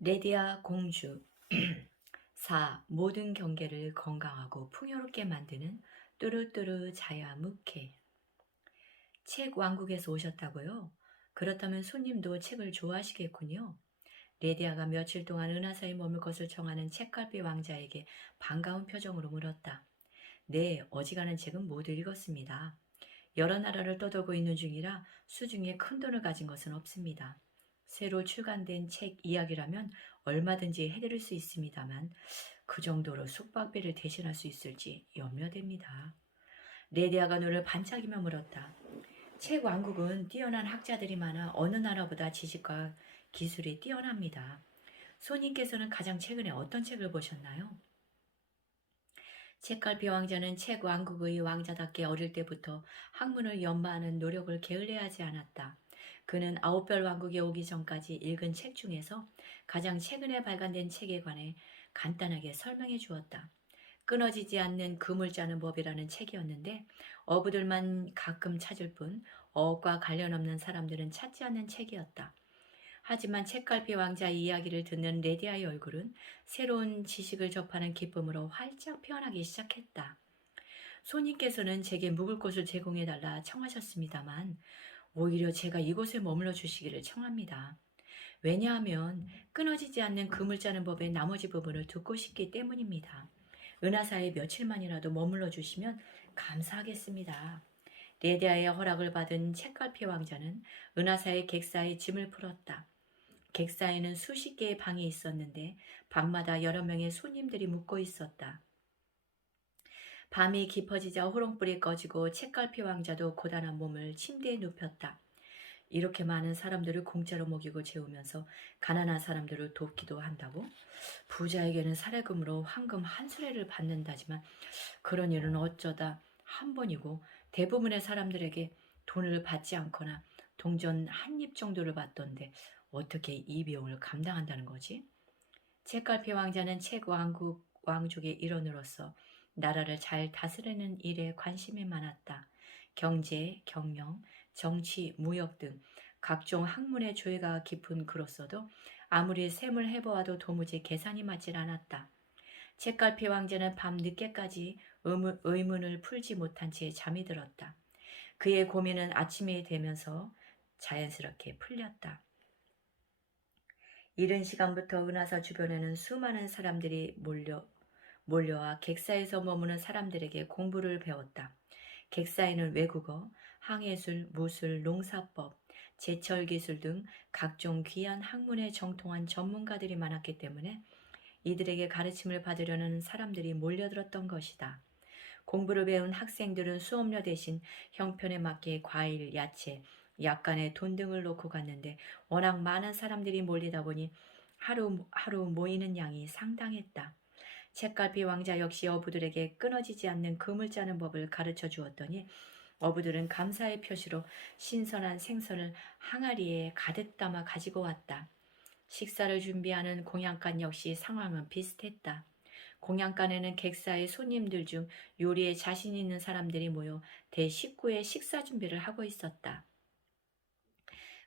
레디아 공주 4. 모든 경계를 건강하고 풍요롭게 만드는 뚜루뚜루 자야 묵해 책 왕국에서 오셨다고요? 그렇다면 손님도 책을 좋아하시겠군요. 레디아가 며칠 동안 은하사에 머물 것을 정하는 책갈피 왕자에게 반가운 표정으로 물었다. 네, 어지간한 책은 모두 읽었습니다. 여러 나라를 떠돌고 있는 중이라 수중에 큰 돈을 가진 것은 없습니다. 새로 출간된 책 이야기라면 얼마든지 해드릴 수 있습니다만 그 정도로 숙박비를 대신할 수 있을지 염려됩니다. 레디아가 눈을 반짝이며 물었다. 책 왕국은 뛰어난 학자들이 많아 어느 나라보다 지식과 기술이 뛰어납니다. 손님께서는 가장 최근에 어떤 책을 보셨나요? 책갈피 왕자는 책 왕국의 왕자답게 어릴 때부터 학문을 연마하는 노력을 게을리하지 않았다. 그는 아홉별 왕국에 오기 전까지 읽은 책 중에서 가장 최근에 발간된 책에 관해 간단하게 설명해 주었다. 끊어지지 않는 금을 짜는 법이라는 책이었는데 어부들만 가끔 찾을 뿐 어업과 관련 없는 사람들은 찾지 않는 책이었다. 하지만 책갈피 왕자의 이야기를 듣는 레디아의 얼굴은 새로운 지식을 접하는 기쁨으로 활짝 피어나기 시작했다. 손님께서는 제게 묵을 곳을 제공해달라 청하셨습니다만 오히려 제가 이곳에 머물러 주시기를 청합니다. 왜냐하면 끊어지지 않는 금을 짜는 법의 나머지 부분을 듣고 싶기 때문입니다. 은하사에 며칠만이라도 머물러 주시면 감사하겠습니다. 레디아의 허락을 받은 책갈피 왕자는 은하사의 객사의 짐을 풀었다. 객사에는 수십 개의 방이 있었는데 방마다 여러 명의 손님들이 묵고 있었다. 밤이 깊어지자 호롱불이 꺼지고 책갈피 왕자도 고단한 몸을 침대에 눕혔다. 이렇게 많은 사람들을 공짜로 먹이고 재우면서 가난한 사람들을 돕기도 한다고? 부자에게는 사례금으로 황금 한 수레를 받는다지만 그런 일은 어쩌다 한 번이고 대부분의 사람들에게 돈을 받지 않거나 동전 한 입 정도를 받던데 어떻게 이 비용을 감당한다는 거지? 책갈피 왕자는 책 왕국 왕족의 일원으로서 나라를 잘 다스리는 일에 관심이 많았다. 경제, 경영, 정치, 무역 등 각종 학문의 조예가 깊은 그로서도 아무리 셈을 해보아도 도무지 계산이 맞질 않았다. 책갈피 왕자는 밤 늦게까지 의문, 의문을 풀지 못한 채 잠이 들었다. 그의 고민은 아침이 되면서 자연스럽게 풀렸다. 이른 시간부터 은하사 주변에는 수많은 사람들이 몰려 몰려와 객사에서 머무는 사람들에게 공부를 배웠다. 객사에는 외국어, 항해술, 무술, 농사법, 제철 기술 등 각종 귀한 학문에 정통한 전문가들이 많았기 때문에 이들에게 가르침을 받으려는 사람들이 몰려들었던 것이다. 공부를 배운 학생들은 수업료 대신 형편에 맞게 과일, 야채, 약간의 돈 등을 놓고 갔는데 워낙 많은 사람들이 몰리다 보니 하루 하루 모이는 양이 상당했다. 책갈피 왕자 역시 어부들에게 끊어지지 않는 금을 짜는 법을 가르쳐 주었더니 어부들은 감사의 표시로 신선한 생선을 항아리에 가득 담아 가지고 왔다. 식사를 준비하는 공양간 역시 상황은 비슷했다. 공양간에는 객사의 손님들 중 요리에 자신 있는 사람들이 모여 대식구의 식사 준비를 하고 있었다.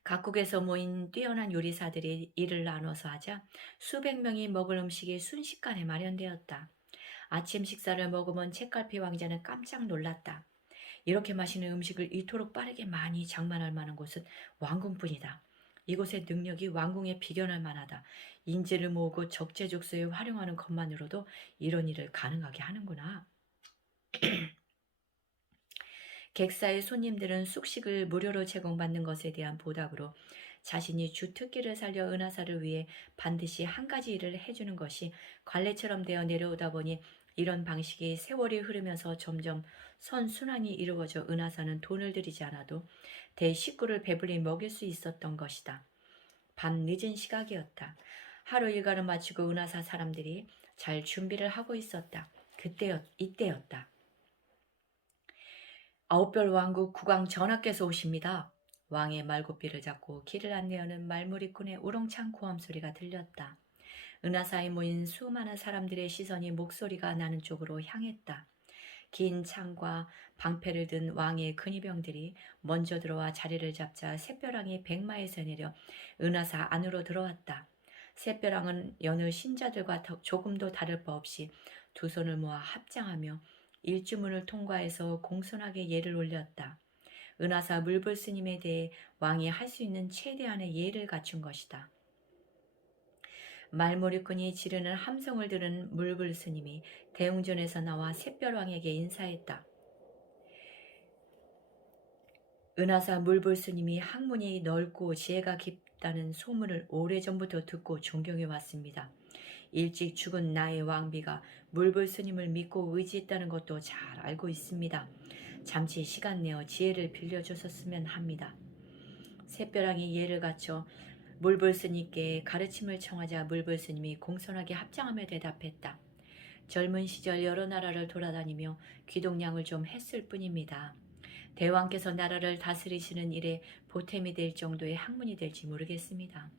각국에서 모인 뛰어난 요리사들이 일을 나눠서 하자 수백 명이 먹을 음식이 순식간에 마련되었다. 아침 식사를 먹으면 책갈피 왕자는 깜짝 놀랐다. 이렇게 맛있는 음식을 이토록 빠르게 많이 장만할 만한 곳은 왕궁뿐이다. 이곳의 능력이 왕궁에 비견할 만하다. 인재를 모으고 적재적소에 활용하는 것만으로도 이런 일을 가능하게 하는구나. 객사의 손님들은 숙식을 무료로 제공받는 것에 대한 보답으로 자신이 주특기를 살려 은하사를 위해 반드시 한 가지 일을 해주는 것이 관례처럼 되어 내려오다 보니 이런 방식이 세월이 흐르면서 점점 선순환이 이루어져 은하사는 돈을 들이지 않아도 대식구를 배불리 먹일 수 있었던 것이다. 밤 늦은 시각이었다. 하루 일과를 마치고 은하사 사람들이 잘 준비를 하고 있었다. 그때였, 이때였다. 아홉별 왕국 국왕 전하께서 오십니다. 왕의 말고삐를 잡고 길을 안내하는 말무리꾼의 우렁찬 고함 소리가 들렸다. 은하사에 모인 수많은 사람들의 시선이 목소리가 나는 쪽으로 향했다. 긴 창과 방패를 든 왕의 근위병들이 먼저 들어와 자리를 잡자 샛벼랑이 백마에서 내려 은하사 안으로 들어왔다. 샛별왕은 여느 신자들과 더- 조금도 다를 바 없이 두 손을 모아 합장하며 일주문을 통과해서 공손하게 예를 올렸다. 은하사 물불 스님에 대해 왕이 할 수 있는 최대한의 예를 갖춘 것이다. 말머리꾼이 지르는 함성을 들은 물불 스님이 대웅전에서 나와 샛별왕에게 인사했다. 은하사 물불 스님이 학문이 넓고 지혜가 깊다는 소문을 오래전부터 듣고 존경해 왔습니다. 일찍 죽은 나의 왕비가 물불 스님을 믿고 의지했다는 것도 잘 알고 있습니다. 잠시 시간 내어 지혜를 빌려주셨으면 합니다. 샛별왕이 예를 갖춰 물불 스님께 가르침을 청하자 물불 스님이 공손하게 합장하며 대답했다. 젊은 시절 여러 나라를 돌아다니며 귀동냥을 좀 했을 뿐입니다. 대왕께서 나라를 다스리시는 일에 보탬이 될 정도의 학문이 될지 모르겠습니다.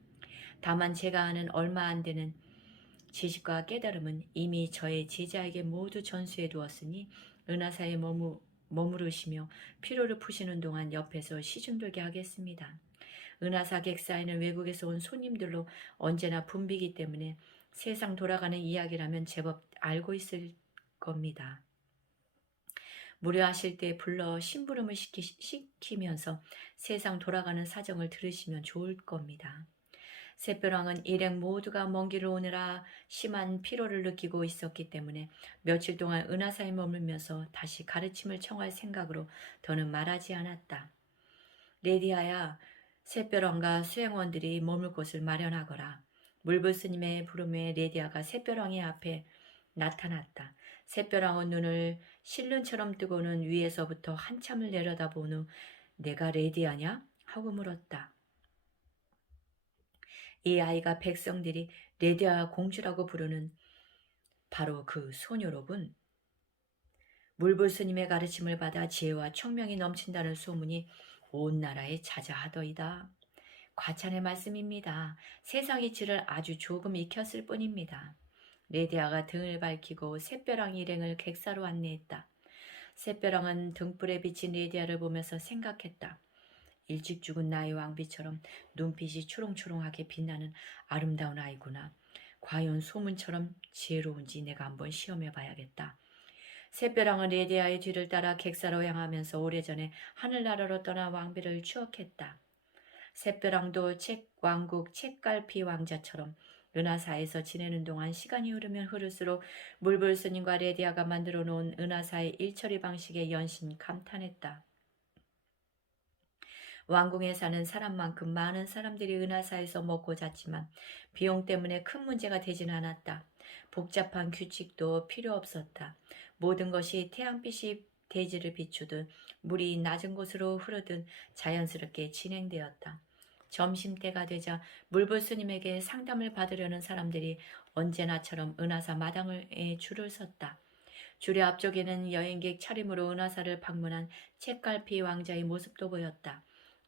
다만 제가 아는 얼마 안 되는 지식과 깨달음은 이미 저의 제자에게 모두 전수해 두었으니 은하사에 머무, 머무르시며 피로를 푸시는 동안 옆에서 시중돌게 하겠습니다. 은하사 객사에는 외국에서 온 손님들로 언제나 붐비기 때문에 세상 돌아가는 이야기라면 제법 알고 있을 겁니다. 무료하실 때 불러 심부름을 시키, 시키면서 세상 돌아가는 사정을 들으시면 좋을 겁니다. 샛별왕은 일행 모두가 먼 길을 오느라 심한 피로를 느끼고 있었기 때문에 며칠 동안 은하사에 머물면서 다시 가르침을 청할 생각으로 더는 말하지 않았다. 레디아야, 샛별왕과 수행원들이 머물 곳을 마련하거라. 물불스님의 부름에 레디아가 샛별왕의 앞에 나타났다. 샛별왕은 눈을 실눈처럼 뜨고는 위에서부터 한참을 내려다본 후 내가 레디아냐? 하고 물었다. 이 아이가 백성들이 레디아 공주라고 부르는 바로 그 소녀로군. 물불스님의 가르침을 받아 지혜와 총명이 넘친다는 소문이 온 나라에 자자하더이다. 과찬의 말씀입니다. 세상 이치를 아주 조금 익혔을 뿐입니다. 레디아가 등을 밝히고 샛별왕 일행을 객사로 안내했다. 샛별왕은 등불에 비친 레디아를 보면서 생각했다. 일찍 죽은 나의 왕비처럼 눈빛이 초롱초롱하게 빛나는 아름다운 아이구나. 과연 소문처럼 지혜로운지 내가 한번 시험해 봐야겠다. 샛별왕은 레디아의 뒤를 따라 객사로 향하면서 오래전에 하늘나라로 떠난 왕비를 추억했다. 샛별왕도 책 왕국 책갈피 왕자처럼 은하사에서 지내는 동안 시간이 흐르면 흐를수록 물불 스님과 레디아가 만들어 놓은 은하사의 일처리 방식에 연신 감탄했다. 왕궁에 사는 사람만큼 많은 사람들이 은하사에서 먹고 잤지만 비용 때문에 큰 문제가 되진 않았다. 복잡한 규칙도 필요 없었다. 모든 것이 태양빛이 대지를 비추듯 물이 낮은 곳으로 흐르듯 자연스럽게 진행되었다. 점심때가 되자 물불 스님에게 상담을 받으려는 사람들이 언제나처럼 은하사 마당에 줄을 섰다. 줄의 앞쪽에는 여행객 차림으로 은하사를 방문한 책갈피 왕자의 모습도 보였다.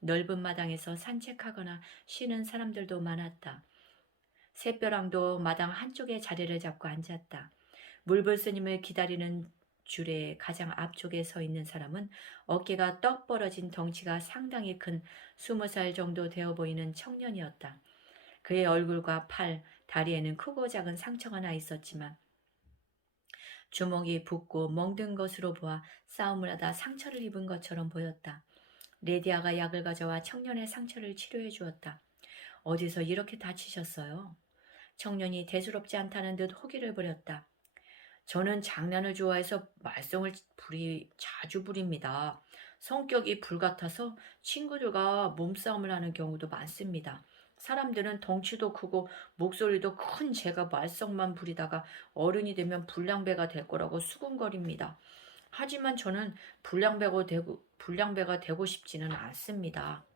넓은 마당에서 산책하거나 쉬는 사람들도 많았다. 샛별왕도 마당 한쪽에 자리를 잡고 앉았다. 물불 스님을 기다리는 줄의 가장 앞쪽에 서 있는 사람은 어깨가 떡 벌어진 덩치가 상당히 큰 스무 살 정도 되어 보이는 청년이었다. 그의 얼굴과 팔, 다리에는 크고 작은 상처가 나 있었지만 주먹이 붓고 멍든 것으로 보아 싸움을 하다 상처를 입은 것처럼 보였다. 레디아가 약을 가져와 청년의 상처를 치료해 주었다. 어디서 이렇게 다치셨어요? 청년이 대수롭지 않다는 듯 호기를 부렸다. 저는 장난을 좋아해서 말썽을 부리, 자주 부립니다. 성격이 불같아서 친구들과 몸싸움을 하는 경우도 많습니다. 사람들은 덩치도 크고 목소리도 큰 제가 말썽만 부리다가 어른이 되면 불량배가 될 거라고 수군거립니다. 하지만 저는 불량배가 되고, 불량배가 되고 싶지는 않습니다.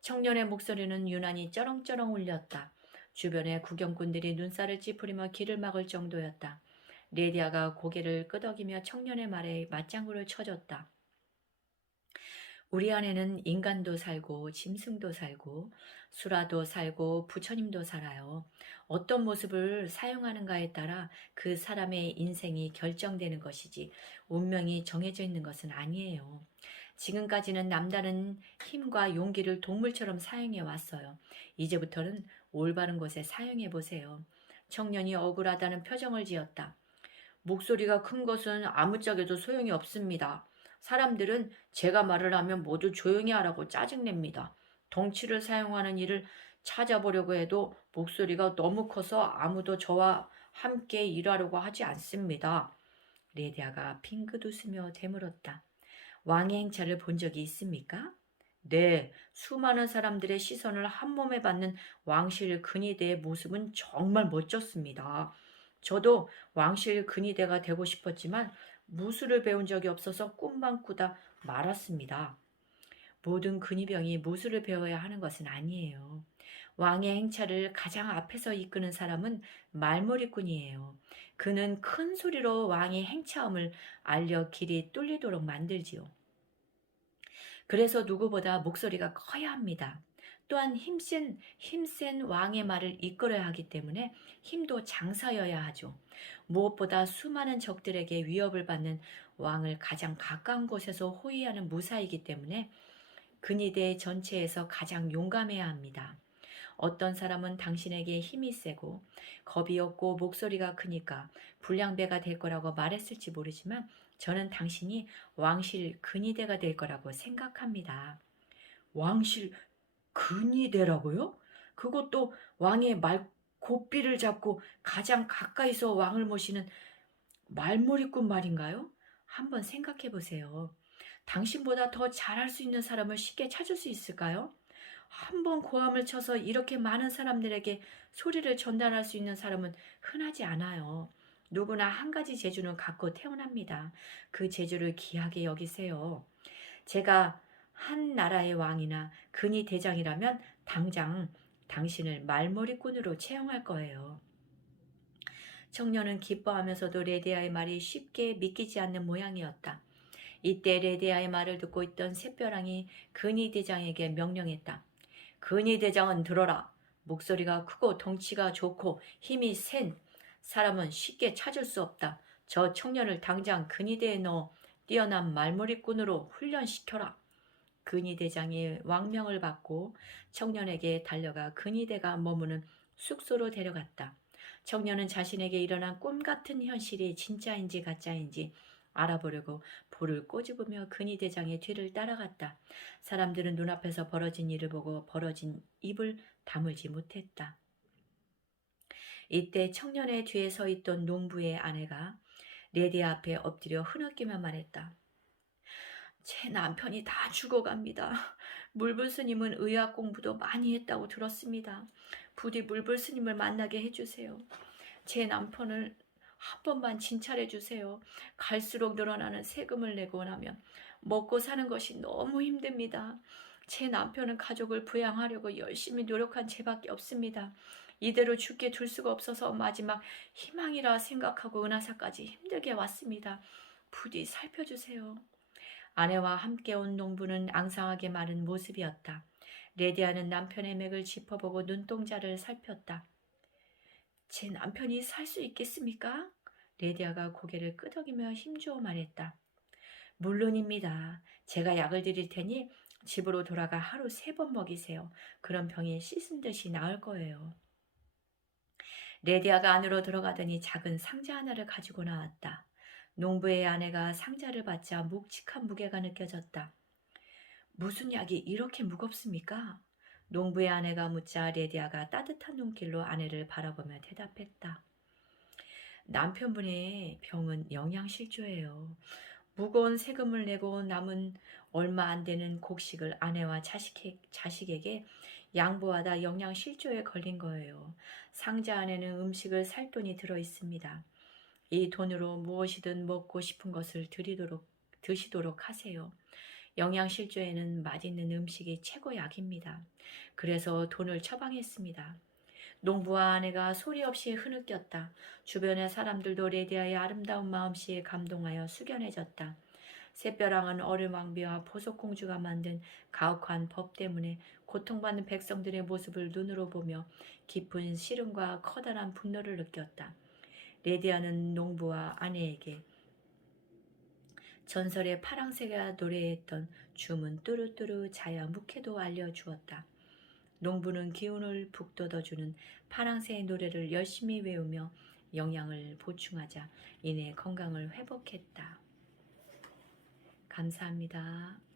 청년의 목소리는 유난히 쩌렁쩌렁 울렸다. 주변의 구경꾼들이 눈살을 찌푸리며 길을 막을 정도였다. 레디아가 고개를 끄덕이며 청년의 말에 맞장구를 쳐줬다. 우리 안에는 인간도 살고 짐승도 살고 수라도 살고 부처님도 살아요. 어떤 모습을 사용하는가에 따라 그 사람의 인생이 결정되는 것이지 운명이 정해져 있는 것은 아니에요. 지금까지는 남다른 힘과 용기를 동물처럼 사용해 왔어요. 이제부터는 올바른 곳에 사용해 보세요. 청년이 억울하다는 표정을 지었다. 목소리가 큰 것은 아무짝에도 소용이 없습니다. 사람들은 제가 말을 하면 모두 조용히 하라고 짜증냅니다. 덩치를 사용하는 일을 찾아보려고 해도 목소리가 너무 커서 아무도 저와 함께 일하려고 하지 않습니다. 레디아가 빙긋 웃으며 되물었다. 왕의 행차를 본 적이 있습니까? 네, 수많은 사람들의 시선을 한 몸에 받는 왕실 근위대의 모습은 정말 멋졌습니다. 저도 왕실 근위대가 되고 싶었지만 무술을 배운 적이 없어서 꿈만 꾸다 말았습니다. 모든 근위병이 무술을 배워야 하는 것은 아니에요. 왕의 행차를 가장 앞에서 이끄는 사람은 말머리꾼이에요. 그는 큰 소리로 왕의 행차음을 알려 길이 뚫리도록 만들지요. 그래서 누구보다 목소리가 커야 합니다. 또한 힘센, 힘센 왕의 말을 이끌어야 하기 때문에 힘도 장사여야 하죠. 무엇보다 수많은 적들에게 위협을 받는 왕을 가장 가까운 곳에서 호위하는 무사이기 때문에 근위대 전체에서 가장 용감해야 합니다. 어떤 사람은 당신에게 힘이 세고 겁이 없고 목소리가 크니까 불량배가 될 거라고 말했을지 모르지만 저는 당신이 왕실 근위대가 될 거라고 생각합니다. 왕실 근위대라고요? 그것도 왕의 말 고삐를 잡고 가장 가까이서 왕을 모시는 말머리꾼 말인가요? 한번 생각해 보세요. 당신보다 더 잘할 수 있는 사람을 쉽게 찾을 수 있을까요? 한번 고함을 쳐서 이렇게 많은 사람들에게 소리를 전달할 수 있는 사람은 흔하지 않아요. 누구나 한 가지 재주는 갖고 태어납니다. 그 재주를 귀하게 여기세요. 제가 한 나라의 왕이나 근위 대장이라면 당장 당신을 말머리꾼으로 채용할 거예요. 청년은 기뻐하면서도 레디아의 말이 쉽게 믿기지 않는 모양이었다. 이때 레디아의 말을 듣고 있던 샛벼랑이 근위 대장에게 명령했다. 근위 대장은 들어라. 목소리가 크고 덩치가 좋고 힘이 센 사람은 쉽게 찾을 수 없다. 저 청년을 당장 근위대에 넣어 뛰어난 말머리꾼으로 훈련시켜라. 근위대장이 왕명을 받고 청년에게 달려가 근위대가 머무는 숙소로 데려갔다. 청년은 자신에게 일어난 꿈 같은 현실이 진짜인지 가짜인지 알아보려고 볼을 꼬집으며 근위대장의 뒤를 따라갔다. 사람들은 눈앞에서 벌어진 일을 보고 벌어진 입을 다물지 못했다. 이때 청년의 뒤에 서 있던 농부의 아내가 레디 앞에 엎드려 흐느끼며 말했다. 제 남편이 다 죽어갑니다. 물불 스님은 의학 공부도 많이 했다고 들었습니다. 부디 물불 스님을 만나게 해주세요. 제 남편을 한 번만 진찰해 주세요. 갈수록 늘어나는 세금을 내고 나면 먹고 사는 것이 너무 힘듭니다. 제 남편은 가족을 부양하려고 열심히 노력한 제밖에 없습니다. 이대로 죽게 둘 수가 없어서 마지막 희망이라 생각하고 은하사까지 힘들게 왔습니다. 부디 살펴주세요. 아내와 함께 온 농부는 앙상하게 마른 모습이었다. 레디아는 남편의 맥을 짚어보고 눈동자를 살폈다. 제 남편이 살 수 있겠습니까? 레디아가 고개를 끄덕이며 힘주어 말했다. 물론입니다. 제가 약을 드릴 테니 집으로 돌아가 하루 세 번 먹이세요. 그런 병이 씻은 듯이 나을 거예요. 레디아가 안으로 들어가더니 작은 상자 하나를 가지고 나왔다. 농부의 아내가 상자를 받자 묵직한 무게가 느껴졌다. 무슨 약이 이렇게 무겁습니까? 농부의 아내가 묻자 레디아가 따뜻한 눈길로 아내를 바라보며 대답했다. 남편분의 병은 영양실조예요. 무거운 세금을 내고 남은 얼마 안 되는 곡식을 아내와 자식에, 자식에게 양보하다 영양실조에 걸린 거예요. 상자 안에는 음식을 살 돈이 들어 있습니다. 이 돈으로 무엇이든 먹고 싶은 것을 드리도록, 드시도록 하세요. 영양실조에는 맛있는 음식이 최고 약입니다. 그래서 돈을 처방했습니다. 농부와 아내가 소리 없이 흐느꼈다. 주변의 사람들도 레디아의 아름다운 마음씨에 감동하여 숙연해졌다. 샛벼랑은 어른 왕비와 보석공주가 만든 가혹한 법 때문에 고통받는 백성들의 모습을 눈으로 보며 깊은 시름과 커다란 분노를 느꼈다. 레디아는 농부와 아내에게 전설의 파랑새가 노래했던 춤은 뚜루뚜루 자야 묵해도 알려주었다. 농부는 기운을 북돋워주는 파랑새의 노래를 열심히 외우며 영양을 보충하자 이내 건강을 회복했다. 감사합니다.